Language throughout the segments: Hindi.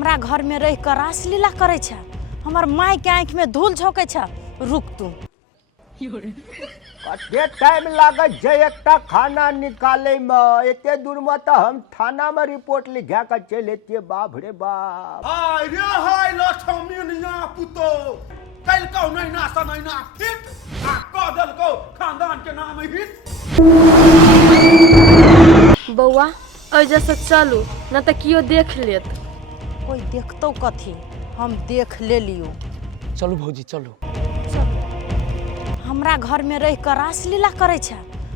हमरा घर में रह कर रासलीला करे छ, हमर माय के आँख में धूल झोंके छ। रुक तू। कते टाइम लागत जे एकटा खाना निकाले में, एते दूर में तो हम थाना में रिपोर्ट लिखा कर चले एतिए। बाप रे बाप। हाय रे हाय लछमिनिया पुतो कल को नहीं ना समय ना हिट आ कदल को खानदान के नाम हिट। बौआ ऐजा से चलू न त कियो देख लेत। कोई देखतो कथी, हम देख ले लियो। चलू भौजी चलू। हमरा घर में रह कर रासलीला करे छ,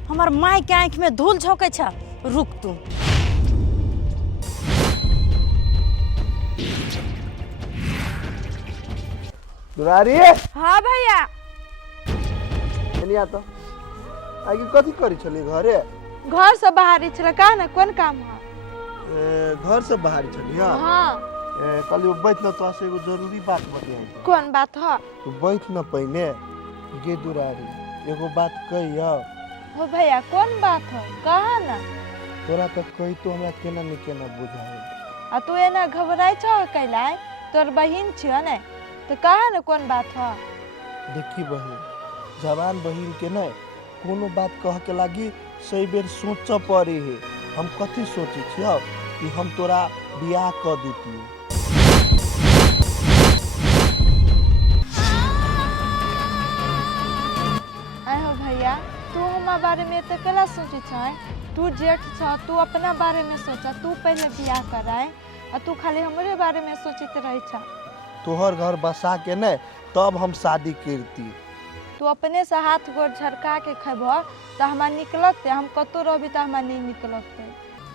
हमर माय के आँख में धूल झोंके छ। रुक तू। दुरारी हाँ भैया। एनिया तो आगे कथी करी छली घरे? घर से बाहर छल का न कोन काम है? घर से बाहर छली। हाँ कल बैठ न तो एगो जरूरी बात बतियाई। कौन बात है? तू बैठ न पहले। गे दुरारी एगो बात कही हो भैया कौन बात है कहा ना। तोरा तक कही तो हमरा केना न केना बुझाए। आ तू एना घबराई छ कैलाय? तोर बहिन छियो ने तो कहा ना कौन बात है? देखी बहिन, जवान बहिन के न कोनो बात कह के लागी सही बेर सोच पड़े है। हम कथी सोचे छियो कि हम तोरा बियाह कर देती। आयो भैया तू हमारे बारे में तो केला सोची छ? तू जेठ छ, तू अपना बारे में सोचा। तू पहले बियाह कराए और तू खाली हमरे बारे में सोचते रही छ। तोहर घर बसा के न तब हम शादी करती। तू अपने से हाथ गोड़ झरका के खेबह तो हमार निकलते। हम कतो रहबी तो हमार नहीं निकलते।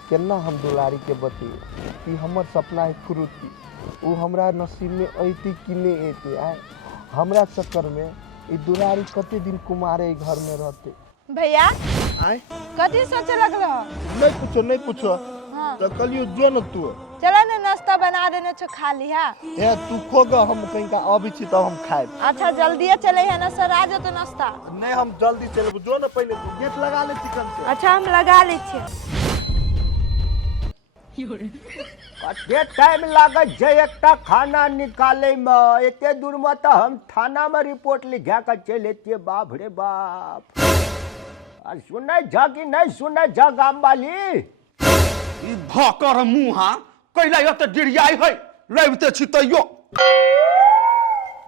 केना हम दुलारी के बती कि हमर सपना है फ्रूटी, वो हमरा नसीब में ऐती कि नहीं ऐती। आए हमरा चक्कर में ई दुलारी कते दिन कुमारे घर में रहते। भैया आए कथी सोचे लगल? नहीं पूछो। हाँ तो कलियो जो न तू चला ना नाश्ता बना देने छो खा लिहा। ए तू खोगा, हम कहीं का अभी छी तो हम खाए। अच्छा जल्दी चले है ना सर, आ जाओ तो नाश्ता। नहीं हम जल्दी चले। जो न पहले तू गेट लगा ले चिकन से। अच्छा हम लगा ले छे। कते टाइम लागत जे एकटा खाना निकाले में, एते दूर में तो हम थाना में रिपोर्ट लिखा कर चले एतिए। बाप रे बाप। आ सुनै जा कि नहीं सुनै जा गाम वाली? ई भकर मुहा कैला यत डिरियाई है रविते छितैयो।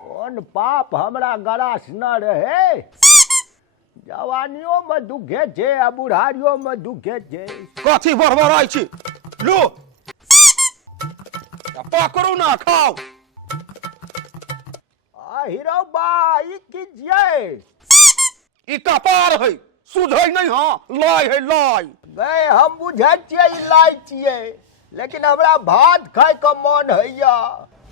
कौन पाप हमरा गरास न रहे? जवानियों में दुखे छे आ बुढ़ारियों में दुखे छे। कथी बड़बड़ाई छी? लो पकड़ू ना खाओ। आ हीरो बाई कीजिए। ई कपार है सुझै नहीं। हाँ लाई है लाई। गए हम बुझे छियै ई लाई छियै, लेकिन हमरा भात खाए के मन हैया।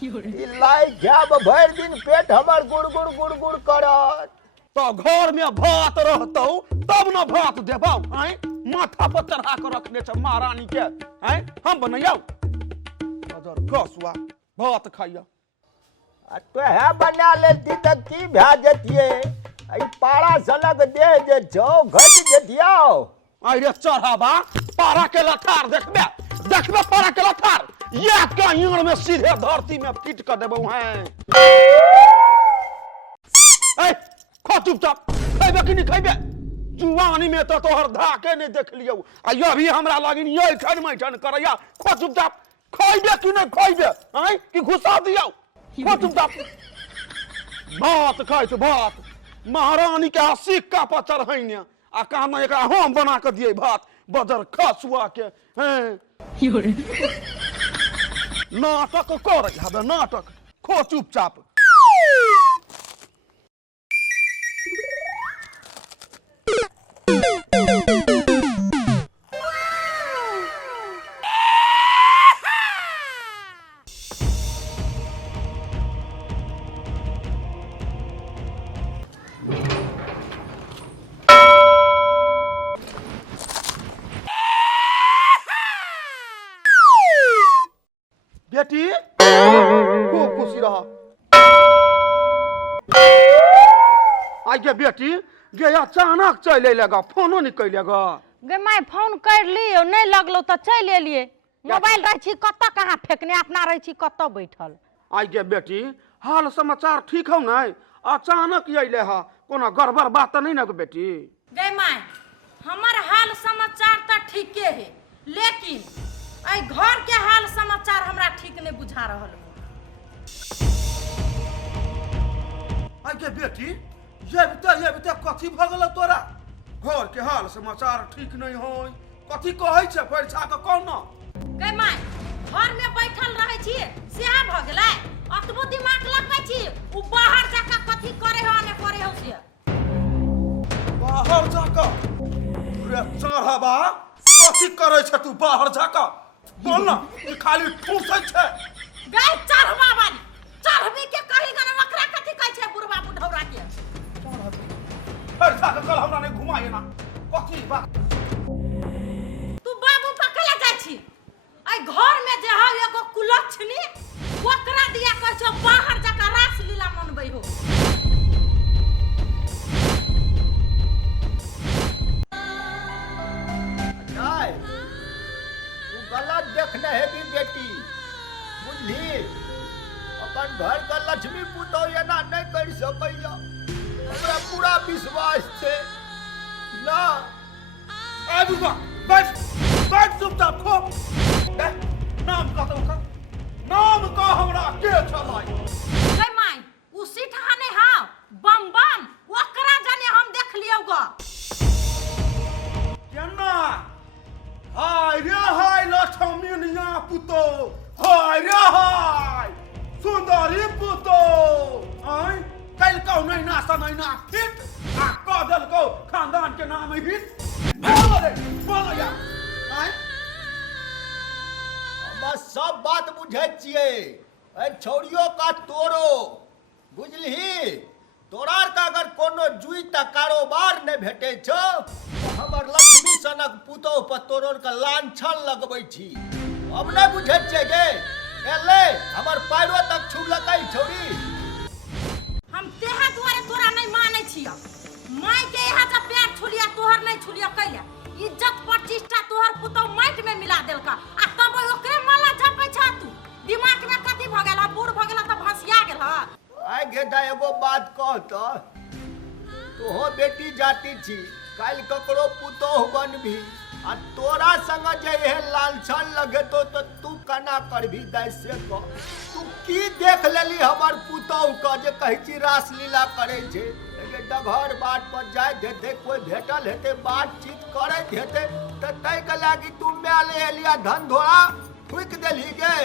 ई लाई खाब भरि दिन पेट हमर गुड़गुड़ गुड़गुड़ करत। तो घर में भात रहतौ तब न भात देबौ। आए माथा पर चढ़ा कर रखने छ महारानी के। आए हम बनैयौ अदर कसुआ भात खाइया। आ तो है बना लेती त की भए जतिए? ई पारा सनक दे जे छौ घट जतियौ। आई रे चढ़ावा पारा के लठार देखबे देखबे पारा के लठार ये का ईंड़ में सीधे धरती में फिट कर देबौ। हैं ए खा चुपचाप। खैबे कि नहीं खैबे? जुआनी में तो तोहर धाके नहीं देख लियो। आ ये भी हमरा लगिन ये ठन मैठन करैया। खा चुपचाप। खैबे कि नहीं खैबे? हैं कि घुसा दियो? खा चुपचाप। भात खाइ छ भात। महारानी के सिक्का पर चढ़ैने आ कहना एकरा हम बना के दिए भात बदर खसुआ के। हैं नाटक कर जाबे नाटक। खो चुपचाप। बेटी खूब खुशी रहा। आई गे बेटी गे अचानक चल अलेगा फोनो नहीं कैलेगा। गे माय फोन कर लियो नहीं लगलो तो चल एलिए। मोबाइल रहे छी कत कहाँ फेंकने अपना रहे छी कत बैठल। आई गे बेटी हाल समाचार ठीक हो नहीं अचानक अइले हा कोनो गड़बड़ बात नहीं ना बेटी। गे माय हमर हाल समाचार त ठीके है लेकिन आई घर के हाल समाचार हमरा ठीक नहीं बुझा रहल। आई गे बेटी ये बता कथी भ गेल तोरा घर के हाल समाचार ठीक नहीं होय कथी कहै छै परीक्षा के कौन न। गे माय घर में बैठल रहे छी सेहा भ गेलै अतबो दिमाग लगबै छी उ बाहर जाका कथी करे हो ने करे हो से बाहर जाका रे चढ़ाबा कथी करे छ तू बाहर जाका बोल ना ई खाली ठूसै छै। गे चढ़वा बानी चढ़बी के कही गन ओकरा कथी कहै छै बुढ़वा बुढ़ौरा के परीक्षा के कल हमरा ने घुमाए ना कथी बात तू बाबू पकला जाइ छी आई घर में जे हो एगो कुलक्षणी ओकरा दिया कहै छ बाहर जाका रास लीला मनबै हो। नहीं तू गलत देखने है भी बेटी बुझली अपन घर का लक्ष्मी पुतौ एना नहीं कर सकैया हमरा पूरा विश्वास छे ना। ए बुढ़वा बैठ चुपचाप खो नाम का तो नाम का हमरा के छलाई। गे माय उ सीठा ने हां बम बम ओकरा जाने हम देख लियौ ग केना हाय रे हाय लक्ष्मीनिया पुतो हाय रे हाय सुंदरी पुतो आई कल को नहीं ना सनैना हिट आ कदल को खानदान के नाम हिट बोल या आई हम सब बात बुझे छिए ए छोड़ियो का तोरो बुझली तोरा का अगर कोनो जुई त कारोबार ने भेटे छो तो हमर लक्ष्मी सनक पुतौ पर तोरोर का लांछन लगबै छी अब नहीं बुझे छिए गे एले हमर पैरो तक छुलकै छोड़ी। हम तेहा दुआरे तोरा नहीं मानै छिया माय के यहाँ जब पैर छुलिया तोहर नहीं छुलिया कैला इज्जत प्रतिष्ठा तोहर पुतौ माटि में मिला देलका आ तब ओकरे माला जपै छ तू दिमाग में कथी भ गेला बूढ़ भ गेला त भसिया गेल ह। आइ गेदा एगो बात कह तो तोहो बेटी जाती छी काल ककरो पुतोह बनभी आ तोरा संग जे एहन लालछन लगेतो तो तू कना करभी दाइ से कह तू की देख लेली हमर पुतोह का जे कहै छी रास लीला करे छे के डगर बाट पर जाय देते कोई भेटल हेते बातचीत करैत हेते त तै के लागी तू मेले एलिया धन धोरा फुक देली गे।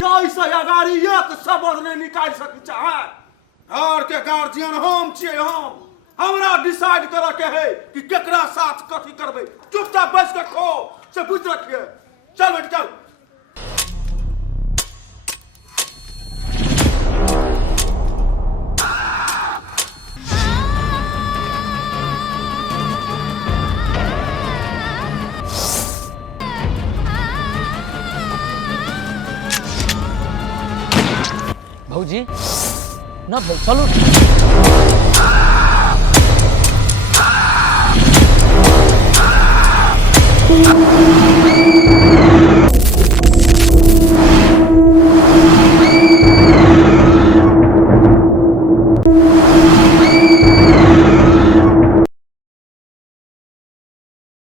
कैसे अगाड़ी एक शब्द नहीं निकाल सकी चाहे घर के गार्जियन हम छिए हम हमरा डिसाइड करे के है कि केकरा साथ कथी करबे चुपचाप बैठ के खो से बुझ रखिए चल बेटी चल। भौजी न भाई चलो